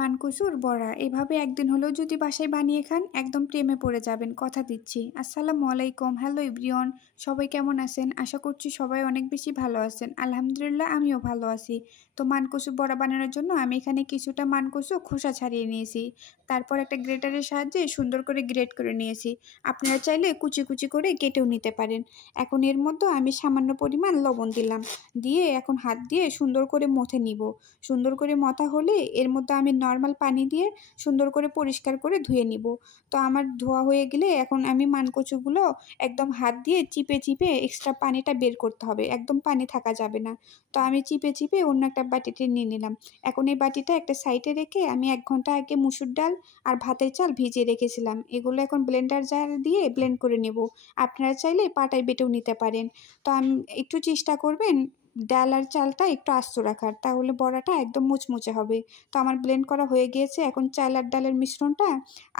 মানকসুর বড়া এভাবে একদিন হলেও যদি বাসায় বানিয়ে খান একদম প্রেমে পড়ে যাবেন, কথা দিচ্ছি। আসসালামু আলাইকুম, হ্যালো এভরিওয়ান। সবাই কেমন আছেন? আশা করছি সবাই অনেক বেশি ভালো আছেন। আলহামদুলিল্লাহ আমিও ভালো আছি। তো মানকসু বড়া বানানোর জন্য আমি এখানে কিছুটা মানকসু খোসা ছাড়িয়ে নিয়েছি। তারপর একটা গ্রেটারের সাহায্যে সুন্দর করে গ্রেট করে নিয়েছি। আপনারা চাইলে কুচি কুচি করে কেটেও নিতে পারেন। এখন এর মধ্যে আমি সামান্য পরিমাণ লবণ দিলাম, দিয়ে এখন হাত দিয়ে সুন্দর করে মথে নিব। সুন্দর করে মথা হলে এর মধ্যে আমি নর্মাল পানি দিয়ে সুন্দর করে পরিষ্কার করে ধুয়ে নিব। তো আমার ধোয়া হয়ে গেলে এখন আমি মানকচুগুলো একদম হাত দিয়ে চিপে চিপে এক্সট্রা পানিটা বের করতে হবে, একদম পানি থাকা যাবে না। তো আমি চিপে চিপে অন্য একটা বাটিতে নিয়ে নিলাম। এখন এই বাটিটা একটা সাইডে রেখে আমি 1 ঘন্টা আগে মুসুর ডাল আর ভাতের চাল ভিজিয়ে রেখেছিলাম, এগুলো এখন ব্লেন্ডার জার দিয়ে ব্লেন্ড করে নেব। আপনারা চাইলে পাটায় বেটেও নিতে পারেন। তো আমি একটু চেষ্টা করবেন ডাল আর চালটা একটু আস্ত রাখার, তাহলে বড়াটা একদম মুচমুচে হবে। তো আমার ব্লেন্ড করা হয়ে গিয়েছে। এখন চাল আর ডালের মিশ্রণটা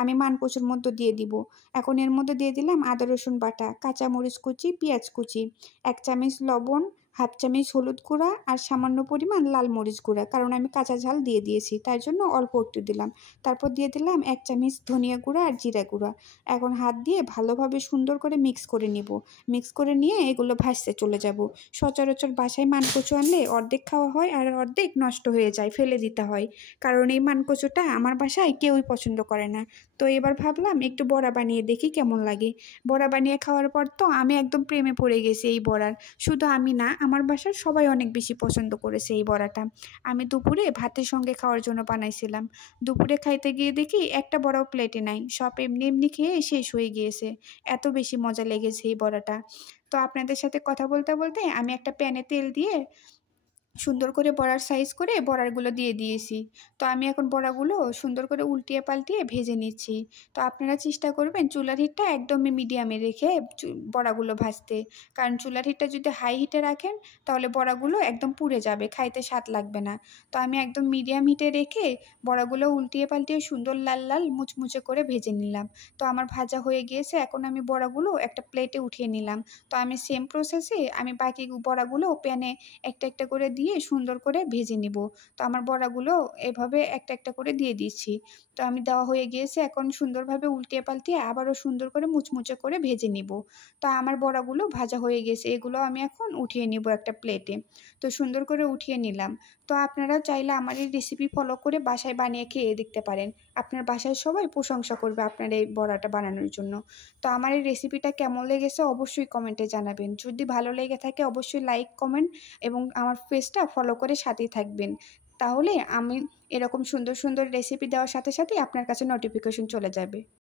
আমি মানকচুর মধ্যে দিয়ে দিব। এখন এর মধ্যে দিয়ে দিলাম আদা রসুন বাটা, কাঁচামরিচ কুচি, পেঁয়াজ কুচি, 1 চামচ লবণ, 1/2 চামচ হলুদ গুঁড়া আর সামান্য পরিমাণ লাল মরিচ গুঁড়া, কারণ আমি কাঁচা ঝাল দিয়ে দিয়েছি তাই জন্য অল্প একটু দিলাম। তারপর দিয়ে দিলাম 1 চামচ ধনিয়া গুঁড়া আর জিরা গুঁড়া। এখন হাত দিয়ে ভালোভাবে সুন্দর করে মিক্স করে নিব। মিক্স করে নিয়ে এগুলো ভাজতে চলে যাব। সচরাচর বাসায় মানকচু আনলে অর্ধেক খাওয়া হয় আর অর্ধেক নষ্ট হয়ে যায়, ফেলে দিতে হয়। কারণ এই মানকচুটা আমার বাসায় কেউই পছন্দ করে না। তো এবার ভাবলাম একটু বড়া বানিয়ে দেখি কেমন লাগে। বড়া বানিয়ে খাওয়ার পর তো আমি একদম প্রেমে পড়ে গেছি এই বড়ার। শুধু আমি না, আমার বাসার সবাই অনেক বেশি পছন্দ করেছে এই বড়াটা। আমি দুপুরে ভাতের সঙ্গে খাওয়ার জন্য বানাইছিলাম। দুপুরে খাইতে গিয়ে দেখি একটা বড়াও প্লেটে নাই, সব এমনি এমনি খেয়ে শেষ হয়ে গিয়েছে। এত বেশি মজা লেগেছে এই বড়াটা। তো আপনাদের সাথে কথা বলতে বলতে আমি একটা প্যানে তেল দিয়ে সুন্দর করে বড়ার সাইজ করে বড়াগুলো দিয়ে দিয়েছি। তো আমি এখন বড়াগুলো সুন্দর করে উল্টিয়ে পাল্টিয়ে ভেজে নিচ্ছি। তো আপনারা চেষ্টা করবেন চুলার হিটটা একদমই মিডিয়ামে রেখে বড়াগুলো ভাজতে, কারণ চুলার হিটটা যদি হাই হিটে রাখেন তাহলে বড়াগুলো একদম পুড়ে যাবে, খাইতে স্বাদ লাগবে না। তো আমি একদম মিডিয়াম হিটে রেখে বড়াগুলো উল্টিয়ে পাল্টিয়ে সুন্দর লাল লাল মুচমুচে করে ভেজে নিলাম। তো আমার ভাজা হয়ে গিয়েছে, এখন আমি বড়াগুলো একটা প্লেটে উঠিয়ে নিলাম। তো আমি সেম প্রসেসে আমি বাকি বড়াগুলো প্যানে একটা একটা করে দিয়ে সুন্দর করে ভেজে নিব। তো আমার বড়াগুলো এভাবে একটা একটা করে দিয়ে দিচ্ছি। তো আমি দেওয়া হয়ে গিয়েছে, এখন সুন্দরভাবে উল্টিয়ে পাল্টিয়ে আবারও সুন্দর করে মুচমুচে করে ভেজে নিব। তো আমার বড়াগুলো ভাজা হয়ে গেছে, এগুলো আমি এখন উঠিয়ে নিব একটা প্লেটে। তো সুন্দর করে উঠিয়ে নিলাম। তো আপনারা চাইলে আমার এই রেসিপি ফলো করে বাসায় বানিয়ে খেয়ে দেখতে পারেন। আপনার বাসায় সবাই প্রশংসা করবে আপনার এই বড়াটা বানানোর জন্য। তো আমার এই রেসিপিটা কেমন লেগেছে অবশ্যই কমেন্টে জানাবেন। যদি ভালো লেগে থাকে অবশ্যই লাইক কমেন্ট এবং আমার পেজটা ফলো করে সাথেই থাকবেন। তাহলে আমি এরকম সুন্দর সুন্দর রেসিপি দেওয়ার সাথে সাথেই আপনার কাছে নোটিফিকেশন চলে যাবে।